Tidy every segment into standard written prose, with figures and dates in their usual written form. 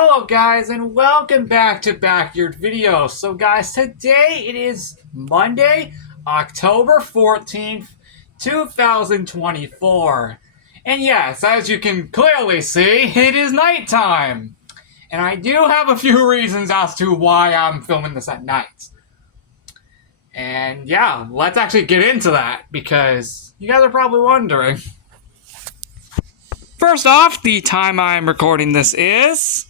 Hello guys and welcome back to Backyard Videos. So guys, today it is Monday, October 14th, 2024. And yes, as you can clearly see, it is nighttime. And I do have a few reasons as to why I'm filming this at night. And yeah, let's actually get into that because you guys are probably wondering. First off, the time I'm recording this is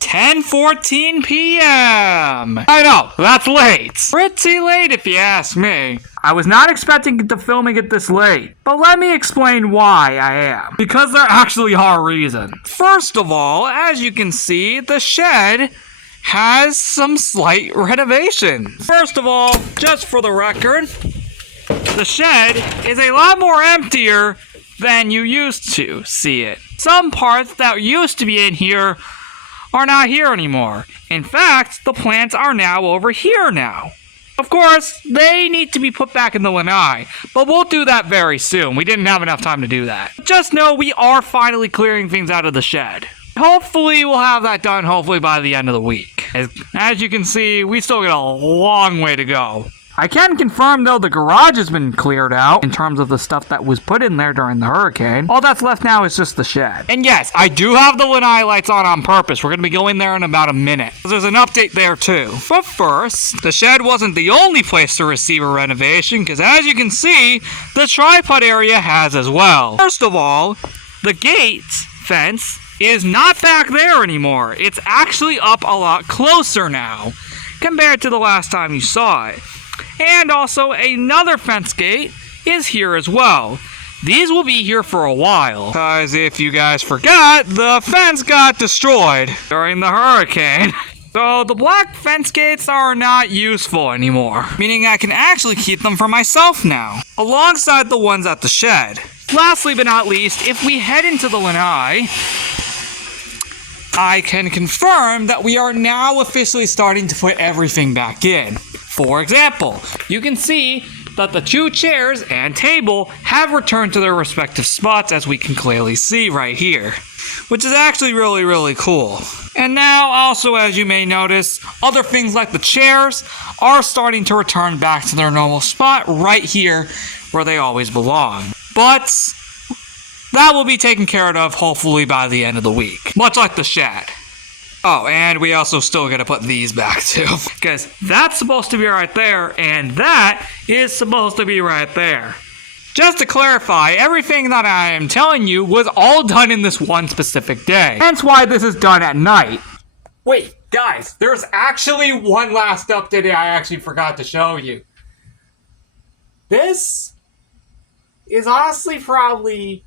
10:14 p.m. I know, that's late. Pretty late if you ask me. I was not expecting to filming it this late, but let me explain why I am. Because there actually are reasons. First of all, as you can see, the shed has some slight renovations. First of all, just for the record, the shed is a lot more emptier than you used to see it. Some parts that used to be in here are not here anymore. In fact, the plants are now over here now. Of course, they need to be put back in the lanai, but we'll do that very soon. We didn't have enough time to do that. Just know we are finally clearing things out of the shed. Hopefully, we'll have that done hopefully by the end of the week. As you can see, we still got a long way to go. I can confirm, though, the garage has been cleared out in terms of the stuff that was put in there during the hurricane. All that's left now is just the shed. And yes, I do have the lanai lights on purpose. We're going to be going there in about a minute. There's an update there, too. But first, the shed wasn't the only place to receive a renovation, because as you can see, the tripod area has as well. First of all, the gate fence is not back there anymore. It's actually up a lot closer now, compared to the last time you saw it. And also, another fence gate is here as well. These will be here for a while. Because if you guys forgot, the fence got destroyed during the hurricane. So the black fence gates are not useful anymore. Meaning I can actually keep them for myself now, alongside the ones at the shed. Lastly but not least, if we head into the lanai, I can confirm that we are now officially starting to put everything back in. For example, you can see that the two chairs and table have returned to their respective spots, as we can clearly see right here, which is actually really cool. And now also, as you may notice, other things like the chairs are starting to return back to their normal spot right here where they always belong. But that will be taken care of hopefully by the end of the week, much like the shed. Oh, and we also still gotta put these back too, because that's supposed to be right there, and that is supposed to be right there. Just to clarify, everything that I am telling you was all done in this one specific day. Hence why this is done at night. Wait, guys, there's actually one last update I actually forgot to show you. This is honestly probably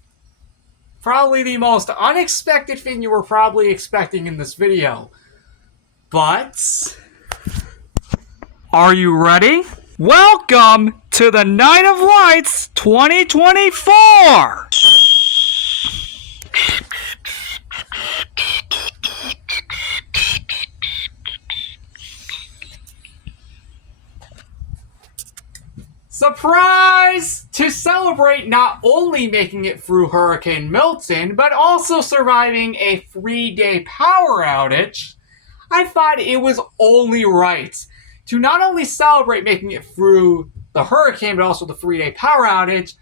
the most unexpected thing you were probably expecting in this video. But are you ready? Welcome to the Night of Lights 2024! Surprise! To celebrate not only making it through Hurricane Milton, but also surviving a 3-day power outage, I thought it was only right to not only celebrate making it through the hurricane, but also the 3-day power outage,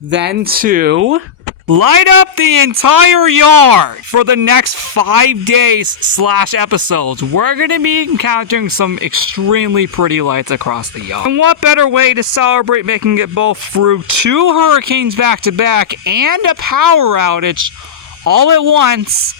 then to light up the entire yard for the next 5 days / episodes. We're going to be encountering some extremely pretty lights across the yard. And what better way to celebrate making it both through 2 hurricanes back to back and a power outage all at once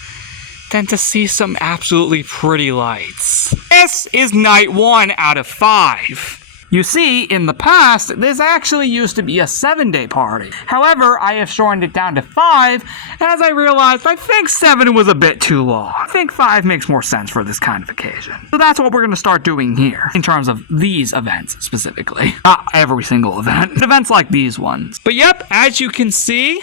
than to see some absolutely pretty lights. This is night 1 out of 5. You see, in the past, this actually used to be a 7-day party. However, I have shortened it down to 5, as I realized I think 7 was a bit too long. I think 5 makes more sense for this kind of occasion. So that's what we're going to start doing here, in terms of these events specifically. Not every single event, events like these ones. But yep, as you can see,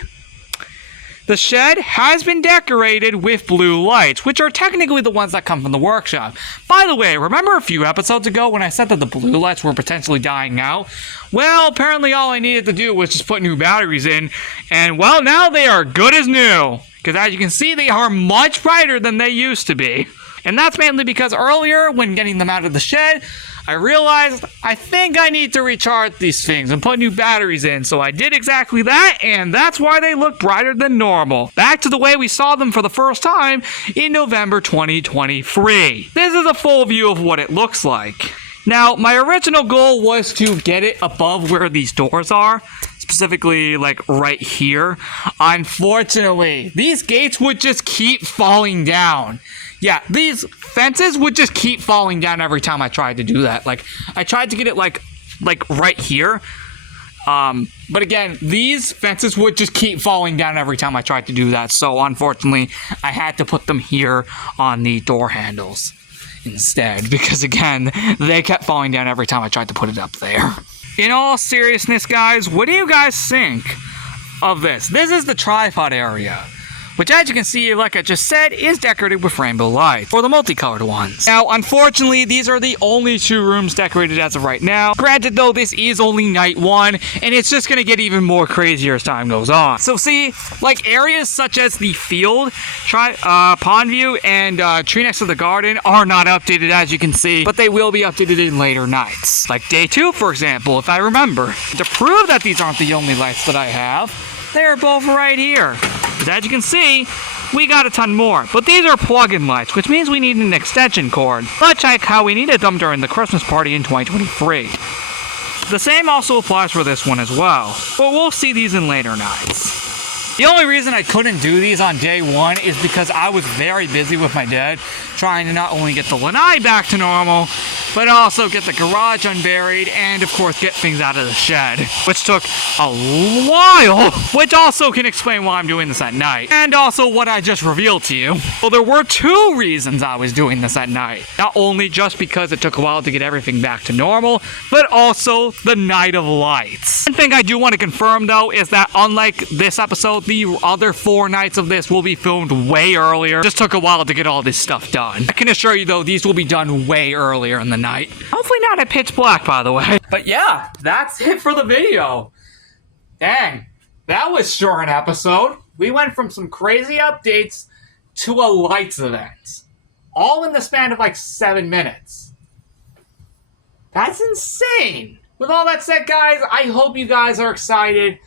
the shed has been decorated with blue lights, which are technically the ones that come from the workshop. By the way, remember a few episodes ago when I said that the blue lights were potentially dying out? Well, apparently all I needed to do was just put new batteries in, and well, now they are good as new. Because as you can see, they are much brighter than they used to be. And that's mainly because earlier, when getting them out of the shed, I realized I think I need to recharge these things and put new batteries in. So I did exactly that, and that's why they look brighter than normal. Back to the way we saw them for the first time in November 2023. This is a full view of what it looks like. Now, my original goal was to get it above where these doors are, specifically like right here. Unfortunately, these gates would just keep falling down. Yeah, these fences would just keep falling down every time I tried to do that. Like, I tried to get it like right here. But again, these fences would just keep falling down every time I tried to do that. So unfortunately, I had to put them here on the door handles instead, because again, they kept falling down every time I tried to put it up there. In all seriousness, guys, what do you guys think of this? This is the tripod area, which, as you can see, like I just said, is decorated with rainbow lights, or the multicolored ones. Now, unfortunately, these are the only 2 rooms decorated as of right now. Granted, though, this is only night 1, and it's just gonna get even more crazier as time goes on. So see, like areas such as the field, pond view, and tree next to the garden are not updated, as you can see, but they will be updated in later nights. Like day 2, for example, if I remember. To prove that these aren't the only lights that I have, they're both right here. Because as you can see, we got a ton more. But these are plug-in lights, which means we need an extension cord, much like how we needed them during the Christmas party in 2023. The same also applies for this one as well, but we'll see these in later nights. The only reason I couldn't do these on day 1 is because I was very busy with my dad, trying to not only get the lanai back to normal, but also get the garage unburied and, of course, get things out of the shed, which took a while, which also can explain why I'm doing this at night, and also what I just revealed to you. Well, there were 2 reasons I was doing this at night. Not only just because it took a while to get everything back to normal, but also the Night of Lights. One thing I do want to confirm, though, is that unlike this episode, the other 4 nights of this will be filmed way earlier. Just took a while to get all this stuff done. I can assure you, though, these will be done way earlier in the night. Hopefully not at pitch black, by the way. But yeah, that's it for the video. Dang, that was sure an episode. We went from some crazy updates to a lights event, all in the span of like 7 minutes. That's insane. With all that said, guys, I hope you guys are excited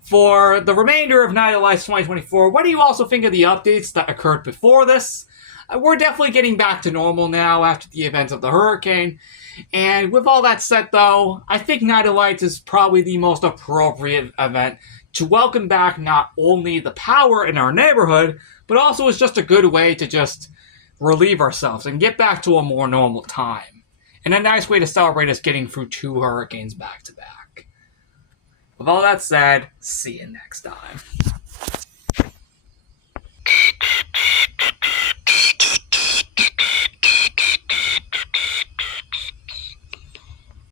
for the remainder of Night of Lights 2024. What do you also think of the updates that occurred before this? We're definitely getting back to normal now after the events of the hurricane. And with all that said, though, I think Night of Lights is probably the most appropriate event to welcome back not only the power in our neighborhood, but also is just a good way to just relieve ourselves and get back to a more normal time. And a nice way to celebrate us getting through 2 hurricanes back to back. With all that said, see you next time.